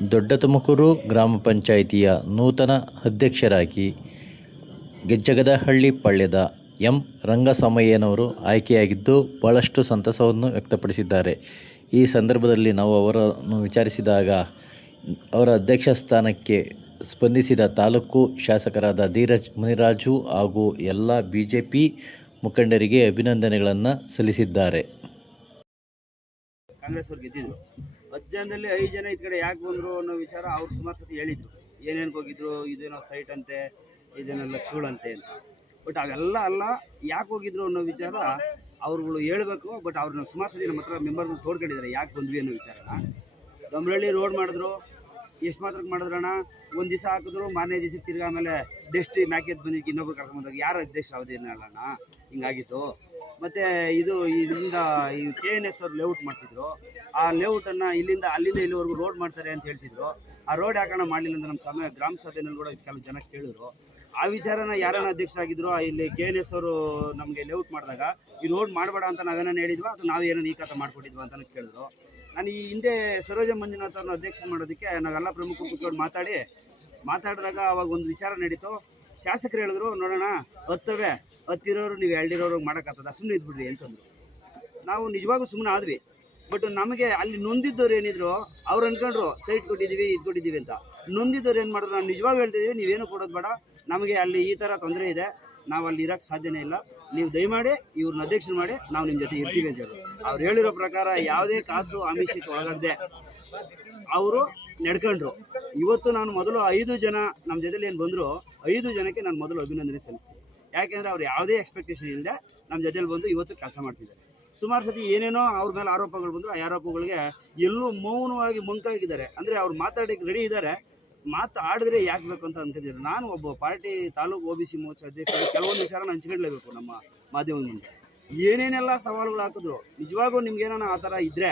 ದೊಡ್ಡ ತುಮಕೂರು ಗ್ರಾಮ ಪಂಚಾಯಿತಿಯ ನೂತನ ಅಧ್ಯಕ್ಷರಾಗಿ ಗೆಜ್ಜಗದಹಳ್ಳಿ ಪಳ್ಳದ ಎಂ. ರಂಗಸ್ವಾಮಯ್ಯನವರು ಆಯ್ಕೆಯಾಗಿದ್ದು ಭಾಳಷ್ಟು ಸಂತಸವನ್ನು ವ್ಯಕ್ತಪಡಿಸಿದ್ದಾರೆ. ಈ ಸಂದರ್ಭದಲ್ಲಿ ನಾವು ಅವರನ್ನು ವಿಚಾರಿಸಿದಾಗ ಅವರ ಅಧ್ಯಕ್ಷ ಸ್ಥಾನಕ್ಕೆ ಸ್ಪಂದಿಸಿದ ತಾಲೂಕು ಶಾಸಕರಾದ ಧೀರಜ್ ಮುನಿರಾಜು ಹಾಗೂ ಎಲ್ಲ ಬಿ ಜೆ ಪಿ ಮುಖಂಡರಿಗೆ ಅಭಿನಂದನೆಗಳನ್ನು ಸಲ್ಲಿಸಿದ್ದಾರೆ. ಕಾಂಗ್ರೆಸ್ ಹತ್ತು ಜನದಲ್ಲಿ ಐದು ಜನ ಇದ್ ಕಡೆ ಯಾಕೆ ಬಂದ್ರು ಅನ್ನೋ ವಿಚಾರ ಅವ್ರು ಸುಮಾರು ಸತಿ ಹೇಳಿದ್ರು. ಏನೇನು ಹೋಗಿದ್ರು, ಇದೇನೋ ಸೈಟ್ ಅಂತೆ, ಇದೇನೋ ಲಕ್ಷಗಳಂತೆ ಅಂತ ಬಟ್ ಅವೆಲ್ಲ ಅಲ್ಲ, ಯಾಕೆ ಹೋಗಿದ್ರು ಅನ್ನೋ ವಿಚಾರ ಅವ್ರುಗಳು ಹೇಳ್ಬೇಕು ಬಟ್ ಅವ್ರನ್ನ ಸುಮಾರು ಸತಿ ನಮ್ಮ ಹತ್ರ ಮೆಂಬರ್ಗಳು ತೋಡ್ಕೊಂಡಿದ್ದಾರೆ ಯಾಕೆ ಬಂದ್ವಿ ಅನ್ನೋ ವಿಚಾರನ ದಮ್ರಳ್ಳಿ ರೋಡ್ ಮಾಡಿದ್ರು. ಎಷ್ಟು ಮಾತ್ರಕ್ಕೆ ಮಾಡಿದ್ರಣ ಒಂದು ದಿವಸ ಹಾಕಿದ್ರು, ಮಾರನೇ ದಿವಸಕ್ಕೆ ತಿರ್ಗಿ ಆಮೇಲೆ ಡೆಸ್ಟ್ ಮ್ಯಾಕೆತ್ ಬಂದಿದ್ದಕ್ಕೆ ಇನ್ನೊಬ್ರು ಕರ್ಕೊಂಬಂದಾಗ ಯಾರು ಅಧ್ಯಕ್ಷ ಅವಧೇನಲ್ಲಣ್ಣ ಹಿಂಗಾಗಿತ್ತು. ಮತ್ತೆ ಇದು ಇದರಿಂದ ಈ ಕೆ ಎನ್ ಎಸ್ ಅವ್ರು ಲೇಔಟ್ ಮಾಡ್ತಿದ್ರು. ಆ ಲೇಔಟನ್ನು ಇಲ್ಲಿಂದ ಅಲ್ಲಿಂದ ಇಲ್ಲಿವರೆಗೂ ರೋಡ್ ಮಾಡ್ತಾರೆ ಅಂತ ಹೇಳ್ತಿದ್ರು. ಆ ರೋಡ್ ಯಾಕಣ ಮಾಡಲಿಲ್ಲ ಅಂತ ನಮ್ಮ ಸಮಯ ಗ್ರಾಮ ಸಭೆಯಲ್ಲಿ ಕೂಡ ಕೆಲವು ಜನ ಕೇಳಿದ್ರು. ಆ ವಿಚಾರನ ಯಾರನ್ನ ಅಧ್ಯಕ್ಷರಾಗಿದ್ರು? ಇಲ್ಲಿ ಕೆ ಎನ್ ಎಸ್ ಅವರು ನಮಗೆ ಲೇಔಟ್ ಮಾಡಿದಾಗ, ಈ ರೋಡ್ ಮಾಡಬೇಡ ಅಂತ ನಾವೇನೋ ಹೇಳಿದ್ವಾ? ಅಥವಾ ನಾವೇನೋ ಈ ಕಥೆ ಮಾಡ್ಕೊಟ್ಟಿದ್ವಾ? ಅಂತ ಕೇಳಿದ್ರು. ನಾನು ಈ ಹಿಂದೆ ಸರೋಜ ಮಂಜುನಾಥ್ ಅವ್ರನ್ನ ಅಧ್ಯಕ್ಷ ಮಾಡೋದಕ್ಕೆ ನಾವೆಲ್ಲ ಪ್ರಮುಖರು ಕೂತ್ಕೊಂಡು ಮಾತಾಡಿ, ಮಾತಾಡಿದಾಗ ಅವಾಗ ಒಂದು ವಿಚಾರ ನಡೀತು. ಶಾಸಕರು ಹೇಳಿದ್ರು, ನೋಡೋಣ ಹತ್ತವೆ ಹತ್ತಿರೋರು ನೀವು ಎರಡಿರೋರು ಮಾಡೋಕ್ಕಾಗ್ತದ ಸುಮ್ಮನೆ ಇದ್ಬಿಡ್ರಿ ಅಂತಂದ್ರು. ನಾವು ನಿಜವಾಗೂ ಸುಮ್ಮನೆ ಆದ್ವಿ. ಬಟ್ ನಮಗೆ ಅಲ್ಲಿ ನೊಂದಿದ್ದವ್ರು ಏನಿದ್ರು, ಅವ್ರು ಅನ್ಕೊಂಡ್ರು, ಸೈಟ್ ಕೊಟ್ಟಿದ್ದೀವಿ, ಇದು ಕೊಟ್ಟಿದ್ದೀವಿ ಅಂತ. ನೊಂದಿದ್ದವ್ರು ಏನು ಮಾಡಿದ್ರು, ನಾವು ನಿಜವಾಗ್ ಹೇಳ್ತಿದ್ದೀವಿ ನೀವೇನು ಕೊಡೋದು ಬೇಡ, ನಮಗೆ ಅಲ್ಲಿ ಈ ಥರ ತೊಂದರೆ ಇದೆ, ನಾವು ಅಲ್ಲಿ ಇರೋಕ್ಕೆ ಸಾಧ್ಯನೇ ಇಲ್ಲ. ನೀವು ದಯಮಾಡಿ ಇವ್ರನ್ನ ಅಧ್ಯಕ್ಷರು ಮಾಡಿ, ನಾವು ನಿಮ್ಮ ಜೊತೆ ಇರ್ತೀವಿ ಅಂತ ಹೇಳಿದ್ರು. ಅವ್ರು ಹೇಳಿರೋ ಪ್ರಕಾರ ಯಾವುದೇ ಕಾಸು ಆಮಿಷಕ್ಕೆ ಒಳಗಾಗದೆ, ಅವರು ನಡ್ಕೊಂಡ್ರು. ಇವತ್ತು ನಾನು ಮೊದಲು ಐದು ಜನ ನಮ್ಮ ಜೊತೆಲಿ ಏನು ಬಂದರು, ಐದು ಜನಕ್ಕೆ ನಾನು ಮೊದಲು ಅಭಿನಂದನೆ ಸಲ್ಲಿಸ್ತೀನಿ. ಯಾಕೆಂದರೆ ಅವ್ರು ಯಾವುದೇ ಎಕ್ಸ್ಪೆಕ್ಟೇಷನ್ ಇಲ್ಲದೆ ನಮ್ಮ ಜೊತೆಲಿ ಬಂದು ಇವತ್ತು ಕೆಲಸ ಮಾಡ್ತಿದ್ದಾರೆ. ಸುಮಾರು ಸತಿ ಏನೇನೋ ಅವ್ರ ಮೇಲೆ ಆರೋಪಗಳು ಬಂದರು, ಆ ಆರೋಪಗಳಿಗೆ ಎಲ್ಲೂ ಮೌನವಾಗಿ ಮುಂಕಾಗಿದ್ದಾರೆ. ಅಂದರೆ ಅವ್ರು ಮಾತಾಡೋಕ್ಕೆ ರೆಡಿ ಇದ್ದಾರೆ. ಮಾತಾಡಿದ್ರೆ ಯಾಕೆ ಬೇಕು ಅಂತ ಅಂತಿದ್ದೀರಿ. ನಾನು ಒಬ್ಬ party taluk O B C morcha ಅಧ್ಯಕ್ಷರು ಕೆಲವೊಂದು ವಿಚಾರನ ಹಂಚ್ಕೊಳ್ಳೇಬೇಕು ನಮ್ಮ ಮಾಧ್ಯಮದಿಂದ. ಮುಂದೆ ಏನೇನೆಲ್ಲ ಸವಾಲುಗಳು ಹಾಕಿದ್ರು ನಿಜವಾಗೂ ನಿಮ್ಗೆ ಏನಾನ ಆ ಥರ ಇದ್ದರೆ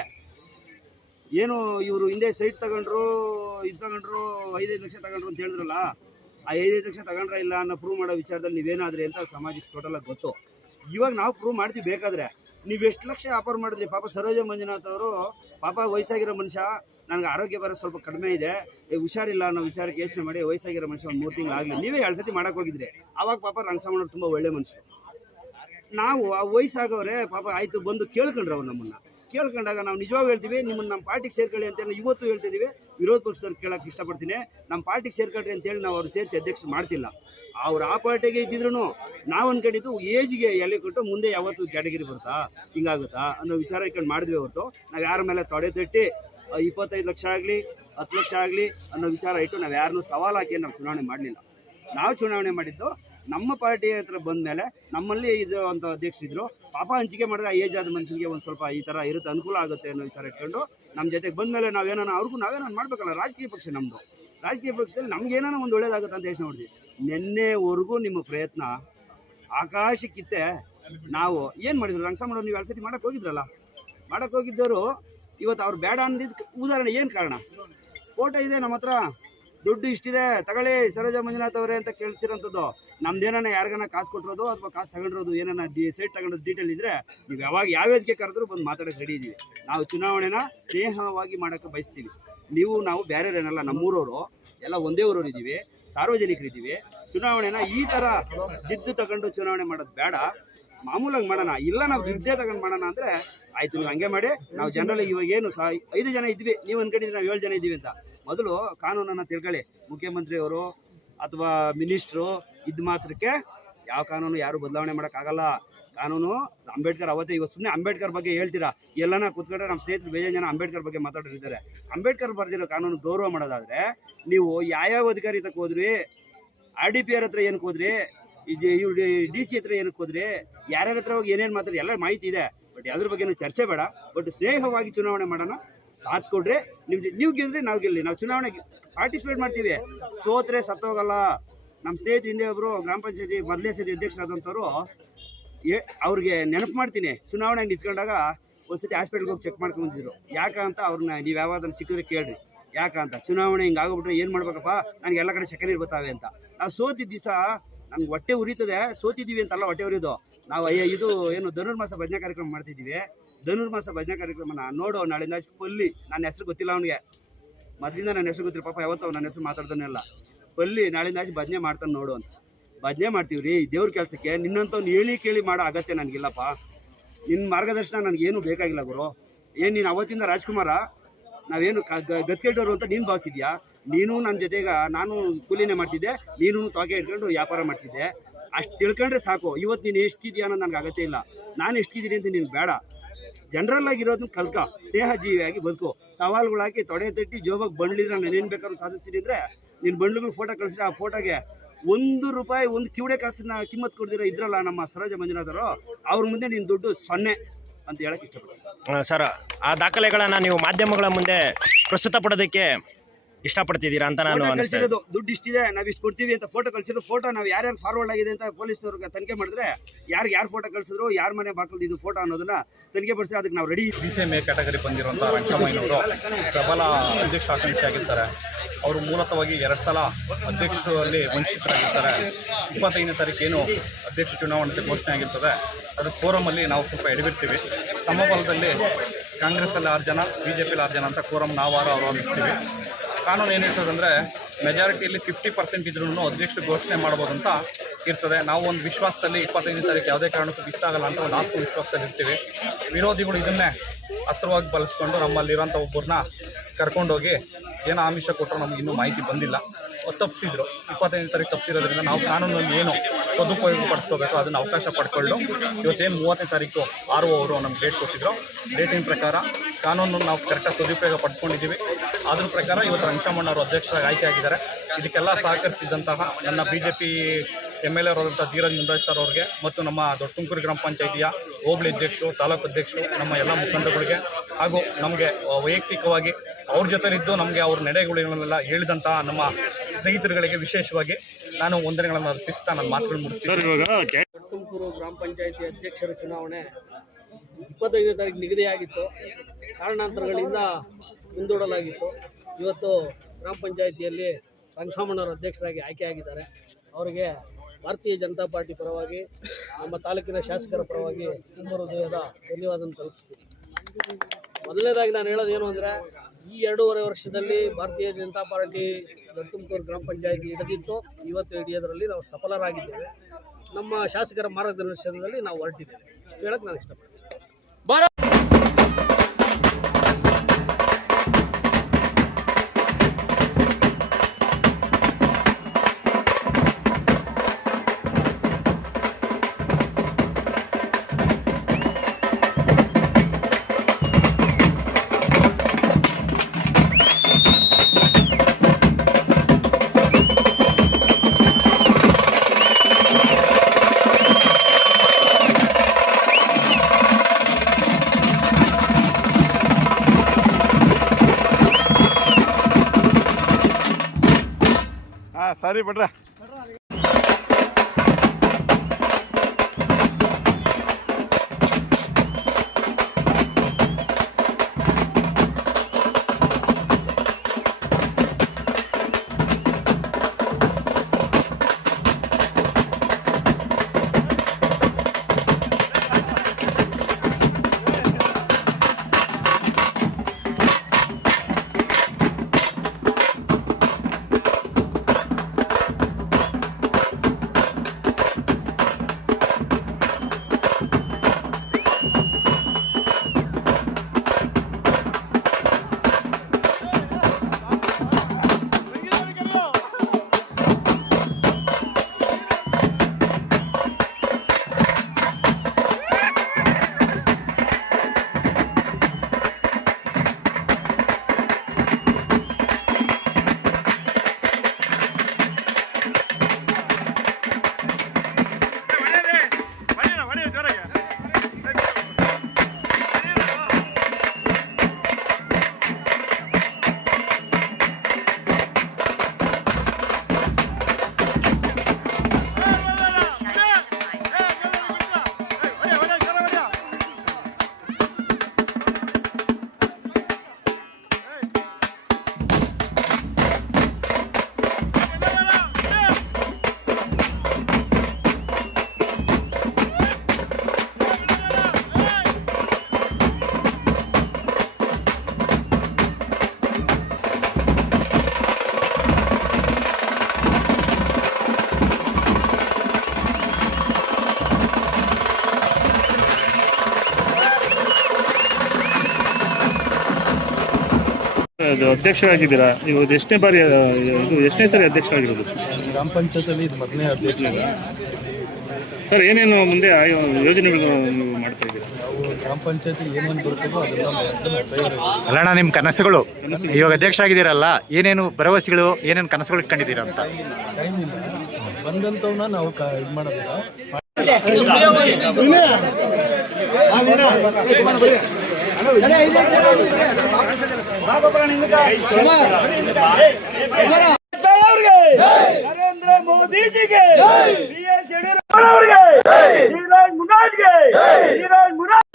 ಏನು ಇವರು ಹಿಂದೆ ಸೈಟ್ ತಗೊಂಡ್ರು, ಇದು ತಗೊಂಡ್ರು, ಐದೈದು ಲಕ್ಷ ತಗೊಂಡ್ರು ಅಂತ ಹೇಳಿದ್ರಲ್ಲ, ಆ ಐದೈದು ಲಕ್ಷ ತಗೊಂಡ್ರ ಇಲ್ಲ ಅನ್ನೋ ಪ್ರೂವ್ ಮಾಡೋ ವಿಚಾರದಲ್ಲಿ ನೀವೇನಾದ್ರಿ ಅಂತ ಸಮಾಜಕ್ಕೆ ಟೋಟಲಾಗಿ ಗೊತ್ತು. ಇವಾಗ ನಾವು ಪ್ರೂವ್ ಮಾಡ್ತೀವಿ ಬೇಕಾದ್ರೆ. ನೀವು ಎಷ್ಟು ಲಕ್ಷ ಆಫರ್ ಮಾಡಿದ್ರಿ, ಪಾಪ ಸರೋಜ ಮಂಜುನಾಥ್ ಅವರು, ಪಾಪ ವಯಸ್ಸಾಗಿರೋ ಮನುಷ್ಯ, ನನಗೆ ಆರೋಗ್ಯ ಬರೋ ಸ್ವಲ್ಪ ಕಡಿಮೆ ಇದೆ ಹುಷಾರಿಲ್ಲ ಅನ್ನೋ ವಿಚಾರಕ್ಕೆ ಯೋಚನೆ ಮಾಡಿ ವಯಸ್ಸಾಗಿರೋ ಮನುಷ್ಯ ಒಂದು ಮೂರು ತಿಂಗಳು ಆಗಲಿ, ನೀವೇ ಎರಡು ಸತಿ ಮಾಡಕ್ಕೆ ಹೋಗಿದ್ರಿ. ಅವಾಗ ಪಾಪ ರಂಗಸಾಮಣ್ಣವ್ರು ತುಂಬ ಒಳ್ಳೆ ಮನುಷ್ಯರು. ನಾವು ಆ ವಯಸ್ಸಾಗವ್ರೆ ಪಾಪ ಆಯಿತು ಬಂದು ಕೇಳ್ಕೊಂಡ್ರು ಅವ್ರು ನಮ್ಮನ್ನ. ಕೇಳ್ಕೊಂಡಾಗ ನಾವು ನಿಜವಾಗ್ ಹೇಳ್ತೀವಿ, ನಿಮ್ಮನ್ನ ನಮ್ಮ ಪಾರ್ಟಿಗೆ ಸೇರ್ಕೊಳ್ಳಿ ಅಂತ ಇವತ್ತು ಹೇಳ್ತಿದ್ದೀವಿ ವಿರೋಧ ಪಕ್ಷದವ್ರು ಕೇಳೋಕೆ ಇಷ್ಟಪಡ್ತೀನಿ. ನಮ್ಮ ಪಾರ್ಟಿಗೆ ಸೇರ್ಕೊಳ್ರಿ ಅಂತೇಳಿ ನಾವು ಅವ್ರು ಸೇರಿಸಿ ಅಧ್ಯಕ್ಷ ಮಾಡ್ತಿಲ್ಲ. ಅವ್ರು ಆ ಪಾರ್ಟಿಗೆ ಇದ್ದಿದ್ರು ನಾವು ಅನ್ಕೊಂಡಿದ್ದು ಏಜ್ಗೆ ಎಲೆ ಕೊಟ್ಟು ಮುಂದೆ ಯಾವತ್ತು ಕ್ಯಾಟಗಿರಿ ಬರುತ್ತಾ, ಹಿಂಗಾಗುತ್ತಾ ಅನ್ನೋ ವಿಚಾರ ಇಟ್ಕೊಂಡು ಮಾಡಿದ್ವಿ ಹೊರತು. ನಾವು ಯಾರ ಮೇಲೆ ತೊಡೆ ತಟ್ಟಿ ಇಪ್ಪತ್ತೈದು ಲಕ್ಷ ಆಗಲಿ, ಹತ್ತು ಲಕ್ಷ ಆಗಲಿ ಅನ್ನೋ ವಿಚಾರ ಇಟ್ಟು ನಾವು ಯಾರನ್ನೂ ಸವಾಲು ಹಾಕಿ ನಾವು ಚುನಾವಣೆ ಮಾಡಲಿಲ್ಲ. ನಾವು ಚುನಾವಣೆ ಮಾಡಿದ್ದು ನಮ್ಮ ಪಾರ್ಟಿ ಹತ್ರ ಬಂದ ಮೇಲೆ ನಮ್ಮಲ್ಲಿ ಇದು ಅಂತ ಅಧ್ಯಕ್ಷರಿದ್ರು, ಪಾಪ ಹಂಚಿಕೆ ಮಾಡಿದ್ರೆ ಏಜ್ ಆದ ಮನುಷ್ಯನಿಗೆ ಒಂದು ಸ್ವಲ್ಪ ಈ ಥರ ಇರುತ್ತೆ, ಅನುಕೂಲ ಆಗುತ್ತೆ ಅನ್ನೋ ವಿಚಾರ ಇಟ್ಕೊಂಡು ನಮ್ಮ ಜೊತೆಗೆ ಬಂದ ಮೇಲೆ ನಾವೇನೋ ಅವ್ರಿಗೂ ನಾವೇನೋ ಮಾಡಬೇಕಲ್ಲ, ರಾಜಕೀಯ ಪಕ್ಷ ನಮ್ಮದು ರಾಜಕೀಯ ಪಕ್ಷದಲ್ಲಿ ನಮ್ಗೆ ಏನಾನ ಒಂದು ಒಳ್ಳೇದಾಗುತ್ತೆ ಅಂತ ಯೋಚನೆ ನೋಡಿದ್ವಿ ನಿನ್ನೆವರೆಗೂ ನಿಮ್ಮ ಪ್ರಯತ್ನ ಆಕಾಶಕ್ಕಿತ್ತೆ ನಾವು ಏನು ಮಾಡಿದ್ರು? ಮಾಡೋರು ನೀವು ಎರಡು ಸತಿ ಹೋಗಿದ್ರಲ್ಲ? ಮಾಡಕ್ಕೆ ಹೋಗಿದ್ದವರು, ಇವತ್ತು ಅವ್ರು ಬೇಡ ಅಂದಿದ್ದು ಉದಾಹರಣೆ ಏನು ಕಾರಣ? ಫೋಟೋ ಇದೆ ನಮ್ಮ ಹತ್ರ. ದುಡ್ಡು ಇಷ್ಟಿದೆ, ತಗೊಳ್ಳಿ ಸರೋಜ ಮಂಜುನಾಥ್ ಅವರೇ ಅಂತ ಕೇಳಿಸಿರೋಂಥದ್ದು. ನಮ್ದೇನ ಯಾರಿಗಾನ ಕಾಸು ಕೊಟ್ಟಿರೋದು ಅಥವಾ ಕಾಸು ತಗೊಂಡಿರೋದು, ಏನಾನ ಡಿ, ಸೈಟ್ ತಗೊಂಡೋದು ಡೀಟೇಲ್ ಇದ್ರೆ ನೀವು ಯಾವಾಗ ಯಾವ ವೇದಿಕೆ ಕರೆದ್ರು ಬಂದು ಮಾತಾಡೋಕೆ ರೆಡಿ ಇದ್ದೀವಿ ನಾವು ಚುನಾವಣೆನ ಸ್ನೇಹವಾಗಿ ಮಾಡೋಕ್ಕೆ ಬಯಸ್ತೀವಿ. ನೀವು, ನಾವು ಬೇರೆಯವರೇನಲ್ಲ ನಮ್ಮೂರವರು, ಎಲ್ಲ ಒಂದೇ ಊರವ್ರು ಇದ್ದೀವಿ ಸಾರ್ವಜನಿಕರಿದ್ದೀವಿ ಚುನಾವಣೆನ ಈ ಥರ ಜಿದ್ದು ತಗೊಂಡು ಚುನಾವಣೆ ಮಾಡೋದು ಬೇಡ. ಮಾಮೂಲಾಗಿ ಮಾಡೋಣ. ಇಲ್ಲ, ನಾವು ಜಿದ್ದೇ ತಗೊಂಡು ಮಾಡೋಣ ಅಂದರೆ, ಆಯ್ತು, ನೀವು ಹಂಗೆ ಮಾಡಿ, ನಾವು ಜನರಲ್ಲಿ ಇವಾಗ ಏನು ಸಹ ಐದು ಜನ ಇದ್ವಿ, ನೀವು ಅನ್ಕೊಂಡಿದ್ರೆ ನಾವು ಏಳು ಜನ ಇದ್ದೀವಿ ಅಂತ. ಮೊದಲು ಕಾನೂನನ್ನು ತಿಳ್ಕೊಳ್ಳಿ. ಮುಖ್ಯಮಂತ್ರಿಯವರು ಅಥವಾ ಮಿನಿಸ್ಟ್ರು ಇದ್ ಮಾತ್ರಕ್ಕೆ ಯಾವ ಕಾನೂನು, ಯಾರು ಬದಲಾವಣೆ ಮಾಡೋಕ್ಕಾಗಲ್ಲ. ಕಾನೂನು ಅಂಬೇಡ್ಕರ್ ಅವತ್ತೇ, ಇವತ್ತು ಸುಮ್ಮನೆ ಅಂಬೇಡ್ಕರ್ ಬಗ್ಗೆ ಹೇಳ್ತೀರಾ? ಎಲ್ಲನ ಕೂತ್ಕೊಂಡ್ರೆ ನಮ್ಮ ಸ್ನೇಹಿತರು ಬೇಜಾನ್ ಜನ ಅಂಬೇಡ್ಕರ್ ಬಗ್ಗೆ ಮಾತಾಡೋರಿದ್ದಾರೆ ಅಂಬೇಡ್ಕರ್ ಬರೆದಿರೋ ಕಾನೂನು ಗೌರವ ಮಾಡೋದಾದ್ರೆ ನೀವು ಯಾವ್ಯಾವ ಅಧಿಕಾರಿ ತಕ್ಕ ಹೋದ್ರಿ? ಆರ್ ಡಿ ಪಿ ಆರ್ ಹತ್ರ ಏನಕ್ಕೆ ಹೋದ್ರಿ? ಡಿ ಸಿ ಹತ್ರ ಏನಕ್ಕೆ ಹೋದ್ರಿ? ಯಾರ್ಯಾರ ಹತ್ರ ಹೋಗಿ ಏನೇನು ಮಾತಾಡಿ, ಎಲ್ಲ ಮಾಹಿತಿ ಇದೆ. ಬಟ್ ಯಾವ್ದ್ರ ಬಗ್ಗೆನೂ ಚರ್ಚೆ ಬೇಡ. ಬಟ್ ಸ್ನೇಹವಾಗಿ ಚುನಾವಣೆ ಮಾಡೋಣ. ಸಾಥ್ ಕೊಡ್ರಿ. ನಿಮ್ ನೀವು ಗೆಲ್ರಿ ನಾವು ಗೆಲ್ಲಿ. ನಾವು ಚುನಾವಣೆಗೆ ಪಾರ್ಟಿಸಿಪೇಟ್ ಮಾಡ್ತೀವಿ. ಸೋತ್ರೆ ಸತ್ತೋಗಲ್ಲ. ನಮ್ಮ ಸ್ನೇಹಿತರು ಹಿಂದೆ ಒಬ್ರು ಗ್ರಾಮ ಪಂಚಾಯತಿ ಮೊದಲನೇ ಸರಿ ಅಧ್ಯಕ್ಷರಾದಂಥವ್ರು ಅವ್ರಿಗೆ ನೆನಪು ಮಾಡ್ತೀನಿ. ಚುನಾವಣೆ ನಿಂತ್ಕೊಂಡಾಗ ಒಂದ್ಸತಿ ಹಾಸ್ಪಿಟ್ಲ್ಗೆ ಹೋಗಿ ಚೆಕ್ ಮಾಡ್ಕೊಂಡು ಬಂದಿದ್ರು. ಯಾಕಂತ ಅವ್ರನ್ನ ನೀವು ಯಾವ್ದನ್ನ ಸಿಕ್ಕಿದ್ರೆ ಕೇಳ್ರಿ. ಯಾಕಂತ ಚುನಾವಣೆ ಹಿಂಗೆ ಆಗೋಗ್ಬಿಟ್ರೆ ಏನು ಮಾಡ್ಬೇಕಪ್ಪ? ನನಗೆ ಎಲ್ಲ ಕಡೆ ಸೆಕೆಂಡ್ ಬರ್ತಾವೆ ಅಂತ. ನಾವು ಸೋತಿದ್ದ ದಿವಸ ನಮ್ಗೆ ಹೊಟ್ಟೆ ಉರಿತದೆ. ಸೋತಿದ್ದೀವಿ ಅಂತಲ್ಲ ಹೊಟ್ಟೆ ಉರಿದು. ನಾವು ಅಯ್ಯ, ಇದು ಏನು ಧನುರ್ಮಾಸ ಭಜನೆ ಕಾರ್ಯಕ್ರಮ ಮಾಡ್ತಿದ್ದೀವಿ ಧನುರ್ಮಾಸ ಭಜನೆ ಕಾರ್ಯಕ್ರಮನ ನೋಡು, ನಾಳೆ ಪಲ್ಲಿ ನನ್ನ ಹೆಸರು ಗೊತ್ತಿಲ್ಲ ಅವನಿಗೆ. ಮೊದಲಿಂದ ನನ್ನ ಹೆಸರು ಗೊತ್ತಿಲ್ಲ. ಪಾಪ ಯಾವತ್ತೂ ನನ್ನ ಹೆಸರು ಮಾತಾಡ್ತಾನೆಲ್ಲ ಪಲ್ಲಿ ನಾಳಿಂದ ಭಜನೆ ಮಾಡ್ತಾನೆ ನೋಡು ಅಂತ. ಭಜನೆ ಮಾಡ್ತೀವಿ ರೀ ದೇವ್ರ ಕೆಲಸಕ್ಕೆ. ನಿನ್ನಂತವ್ನು ಹೇಳಿ ಕೇಳಿ ಮಾಡೋ ಅಗತ್ಯ ನನಗಿಲ್ಲಪ್ಪ. ನಿನ್ನ ಮಾರ್ಗದರ್ಶನ ನನಗೇನು ಬೇಕಾಗಿಲ್ಲ ಗುರು. ಏನು ನೀನು ಅವತ್ತಿಂದ ರಾಜ್ಕುಮಾರ? ನಾವೇನು ಗತ್ಕೆಟ್ಟೋರು ಅಂತ ನೀನು ಭಾವಿಸಿದ್ಯಾ? ನೀನು ನನ್ನ ಜೊತೆಗೆ, ನಾನು ಕೂಲಿನೇ ಮಾಡ್ತಿದ್ದೆ. ನೀನು ತೊಗೆ ಇಟ್ಕೊಂಡು ವ್ಯಾಪಾರ ಮಾಡ್ತಿದ್ದೆ. ಅಷ್ಟು ತಿಳ್ಕೊಂಡ್ರೆ ಸಾಕು. ಇವತ್ತು ನೀನು ಎಷ್ಟಿದ್ಯಾ ಅನ್ನೋದು ನನಗೆ ಅಗತ್ಯ ಇಲ್ಲ. ನಾನು ಎಷ್ಟಿದ್ದೀನಿ ಅಂತ ನೀನು ಬೇಡ. ಜನರಲ್ ಆಗಿರೋದನ್ನ ಕಲ್ಕ ಸ್ನೇಹ ಜೀವಿಯಾಗಿ ಬದುಕು ಸವಾಲುಗಳಾಕಿ ತೊಡೆ ತಟ್ಟಿ ಜೋಬಾಗಿ ಬಂಡ್ಲಿದ್ರೆ ನಾನು ಏನೇನು ಬೇಕಾದ್ರೂ ಸಾಧಿಸ್ತೀನಿ ಅಂದ್ರೆ ನೀನು ಬಂಡ್ಲುಗಳು ಫೋಟೋ ಕಳಿಸಿದ್ರೆ ಆ ಫೋಟೋಗೆ ಒಂದು ರೂಪಾಯಿ, ಒಂದು ಕಿವಡೆ ಕಾಸಿನ ಕಿಮ್ಮತ್ ಕೊಡ್ದಿರೋ ಇದ್ರಲ್ಲ ನಮ್ಮ ಸರೋಜ ಮಂಜುನಾಥರು, ಅವ್ರ ಮುಂದೆ ನಿನ್ನ ದುಡ್ಡು ಸೊನ್ನೆ ಅಂತ ಹೇಳಕ್ ಇಷ್ಟಪಡ್ತೀನಿ. ಸರ್, ಆ ದಾಖಲೆಗಳನ್ನು ನೀವು ಮಾಧ್ಯಮಗಳ ಮುಂದೆ ಪ್ರಸ್ತುತಪಡೋದಕ್ಕೆ ಇಷ್ಟಪಡ್ತಿದ್ದೀರಾ ಅಂತ ನಾನು ಕಳಿಸಿರೋದು ದುಡ್ಡು ಇಷ್ಟಿದೆ ನಾವು ಇಷ್ಟು ಕೊಡ್ತೀವಿ ಅಂತ ಫೋಟೋ ಕಳಿಸಿದ್ರು ಫೋಟೋ ನಾವು ಯಾರ್ಯಾರು ಫಾರ್ವರ್ಡ್ ಆಗಿದೆ ಅಂತ ಪೊಲೀಸ್ನವ್ರಿಗೆ ತನಿಖೆ ಮಾಡಿದ್ರೆ ಯಾರು ಯಾರು ಫೋಟೋ ಕಳಿಸಿದ್ರು ಯಾರ ಮನೆ ಬಾಕಲ್ದು ಇದು ಫೋಟೋ ಅನ್ನೋದನ್ನ ತನಿಖೆ ಪಡಿಸಿ ಅದಕ್ಕೆ ನಾವು ರೆಡಿ ಬಿ ಸಿ ಮೇ ಎ ಕ್ಯಾಟಗರಿ ಬಂದಿರುವಂಥ ವೆಂಕಟಮ್ಮಯ್ಯನವರು ಪ್ರಬಲ ಅಧ್ಯಕ್ಷ ಆಕಾಂಕ್ಷಿಯಾಗಿರ್ತಾರೆ ಅವರು ಮೂಲತವಾಗಿ ಎರಡು ಸಲ ಅಧ್ಯಕ್ಷರಲ್ಲಿ ವಂಚಿತರಾಗಿರ್ತಾರೆ. ಇಪ್ಪತ್ತೈದನೇ ತಾರೀಕೇನು ಅಧ್ಯಕ್ಷ ಚುನಾವಣೆ ಘೋಷಣೆ ಆಗಿರ್ತದೆ. ಅದು ಕೋರಮಲ್ಲಿ ನಾವು ಸ್ವಲ್ಪ ಎಡವಿರ್ತೀವಿ. ಸಮಬಲದಲ್ಲಿ ಕಾಂಗ್ರೆಸ್ಸಲ್ಲಿ ಆರು ಜನ ಬಿ ಜೆ ಪಿಲಿ ಆರು ಜನ ಅಂತ ಕೋರಂ ನಾವಾರ ಅವರು ಇರ್ತೀವಿ ಕಾನೂನು ಏನಿರ್ತದೆ ಅಂದರೆ ಮೆಜಾರಿಟಿಯಲ್ಲಿ ಫಿಫ್ಟಿ ಪರ್ಸೆಂಟ್ ಇದ್ರೂ ಅಧ್ಯಕ್ಷ ಘೋಷಣೆ ಮಾಡ್ಬೋದು ಅಂತ ಇರ್ತದೆ. ನಾವು ಒಂದು ವಿಶ್ವಾಸದಲ್ಲಿ ಇಪ್ಪತ್ತೈದನೇ ತಾರೀಕು ಯಾವುದೇ ಕಾರಣಕ್ಕೂ ಮಿಸ್ ಆಗಲ್ಲ ಅಂತ ಒಂದು ಆತ್ಮ ವಿಶ್ವಾಸದಲ್ಲಿ ಇರ್ತೀವಿ. ವಿರೋಧಿಗಳು ಇದನ್ನೇ ಅಸ್ತ್ರವಾಗಿ ಬಳಸ್ಕೊಂಡು ನಮ್ಮಲ್ಲಿರೋಂಥ ಒಬ್ಬರನ್ನ ಕರ್ಕೊಂಡೋಗಿ ಏನೋ ಆಮಿಷ ಕೊಟ್ಟರು ನಮ್ಗೆ ಇನ್ನೂ ಮಾಹಿತಿ ಬಂದಿಲ್ಲ. ತಪ್ಪಿಸಿದ್ರು ಇಪ್ಪತ್ತೈದನೇ ತಾರೀಕು ತಪ್ಪಿಸಿರೋದ್ರಿಂದ ನಾವು ಕಾನೂನಲ್ಲಿ ಏನು ಸದುಪಯೋಗ ಪಡಿಸ್ಕೋಬೇಕು ಅದನ್ನು ಅವಕಾಶ ಪಡ್ಕೊಂಡು ಇವತ್ತೇನು ಮೂವತ್ತನೇ ತಾರೀಕು ಆರು ಅವರು ನಮ್ಗೆ ಡೇಟ್ ಕೊಟ್ಟಿದ್ರು. ಡೇಟಿನ ಪ್ರಕಾರ? ಕಾನೂನು ನಾವು ಕರೆಕ್ಟಾಗಿ ಸದುಪಯೋಗ ಪಡಿಸ್ಕೊಂಡಿದ್ದೀವಿ ಅದ್ರ ಪ್ರಕಾರ ಇವತ್ತು ರಂಗಶಾಮಣ್ಣವರು ಅಧ್ಯಕ್ಷರಾಗಿ ಆಯ್ಕೆ ಆಗಿದ್ದಾರೆ ಇದಕ್ಕೆಲ್ಲ ಸಹಕರಿಸಿದಂತಹ ನನ್ನ B J P M L ಎರಾದಂಥ Dheeraj ಮುಂದಾಜ್ sir ಅವ್ರಿಗೆ ಮತ್ತು ನಮ್ಮ ದೊಡ್ಡ ತುಮಕೂರು ಗ್ರಾಮ ಪಂಚಾಯಿತಿಯ ಹೋಬಳಿ ಅಧ್ಯಕ್ಷರು ತಾಲೂಕು ಅಧ್ಯಕ್ಷರು ನಮ್ಮ ಎಲ್ಲ ಮುಖಂಡಗಳಿಗೆ ಹಾಗೂ ನಮಗೆ ವೈಯಕ್ತಿಕವಾಗಿ ಅವ್ರ ಜೊತೆಲಿದ್ದು ನಮಗೆ ಅವ್ರ ನಡೆಗಳನ್ನೆಲ್ಲ ಹೇಳಿದಂತಹ ನಮ್ಮ ಸ್ನೇಹಿತರುಗಳಿಗೆ ವಿಶೇಷವಾಗಿ ನಾನು ವಂದನೆಗಳನ್ನು ಅರ್ಪಿಸ್ತಾ ನನ್ನ ಮಾತುಗಳು ಮುಗಿಸ್ತೀನಿ. ತುಮಕೂರು ಗ್ರಾಮ ಪಂಚಾಯಿತಿ ಅಧ್ಯಕ್ಷರ ಚುನಾವಣೆ ಇಪ್ಪತ್ತೈದು ತಾರೀಕು ನಿಗದಿಯಾಗಿತ್ತು. ಕಾರಣಾಂತರಗಳಿಂದ ಮುಂದೂಡಲಾಗಿತ್ತು ಇವತ್ತು ಗ್ರಾಮ ಪಂಚಾಯಿತಿಯಲ್ಲಿ ರಂಗಸಾಮಣ್ಣವರು ಅಧ್ಯಕ್ಷರಾಗಿ ಆಯ್ಕೆಯಾಗಿದ್ದಾರೆ. ಅವರಿಗೆ ಭಾರತೀಯ ಜನತಾ ಪಾರ್ಟಿ ಪರವಾಗಿ, ನಮ್ಮ ತಾಲೂಕಿನ ಶಾಸಕರ ಪರವಾಗಿ ತುಂಬ ಹೃದಯದ ಧನ್ಯವಾದ ತಲುಪಿಸ್ತೀನಿ. ಮೊದಲನೇದಾಗಿ ನಾನು ಹೇಳೋದೇನು ಅಂದರೆ, ಈ ಎರಡೂವರೆ ವರ್ಷದಲ್ಲಿ ಭಾರತೀಯ ಜನತಾ ಪಾರ್ಟಿ ತುಮಕೂರು ಗ್ರಾಮ ಪಂಚಾಯಿತಿ ಹಿಡಿದಿತ್ತು. ಇವತ್ತು ಹಿಡಿಯೋದರಲ್ಲಿ ನಾವು ಸಫಲರಾಗಿದ್ದೇವೆ. ನಮ್ಮ ಶಾಸಕರ ಮಾರ್ಗದರ್ಶನದಲ್ಲಿ ನಾವು ಹೊರಟಿದ್ದೇವೆ. ಇಷ್ಟು ಹೇಳಕ್ಕೆ ನಾನು ಇಷ್ಟಪಡ್ತೀನಿ. ಹಾಂ ಸರಿ ಅದು ಅಧ್ಯಕ್ಷರಾಗಿದ್ದೀರಾ ನೀವು ಇದು ಎಷ್ಟನೇ ಬಾರಿ ಇದು ಎಷ್ಟನೇ ಸರಿ ಅಧ್ಯಕ್ಷರಾಗಿರೋದು ಗ್ರಾಮ ಪಂಚಾಯತಲ್ಲಿ ಇದು ಮೊದಲನೇ ಅಧ್ಯಕ್ಷ ಸರ್ ಏನೇನು ಮುಂದೆ ಆಯೋ ಯೋಜನೆಗಳು ನೀವು ಮಾಡ್ತಾ ಇದ್ದೀರಾ ಗ್ರಾಮ ಪಂಚಾಯತಿ ಏನೇನು ಬರ್ತದೋ ಅದೆಲ್ಲ. ಅಲ್ಲಣ್ಣ ನಿಮ್ಮ ಕನಸುಗಳು ಇವಾಗ ಅಧ್ಯಕ್ಷ ಆಗಿದ್ದೀರಲ್ಲ ಏನೇನು ಭರವಸೆಗಳು ಏನೇನು ಕನಸುಗಳು ಇಟ್ಕೊಂಡಿದ್ದೀರಾ ಅಂತ ಟೈಮ್ ಇಲ್ಲ ಬಂದಂಥವನ್ನ ನಾವು ಕ ಇದು ಮಾಡೋದಿಲ್ಲ ನರೇಂದ್ರ ಮೋದಿಜಿಗೆ ಬಿ ಎಸ್ ಯಡಿಯೂರಪ್ಪ ಅವರಿಗೆ ಮುನಾಜ್ಗೆ ಮುನಾಜ್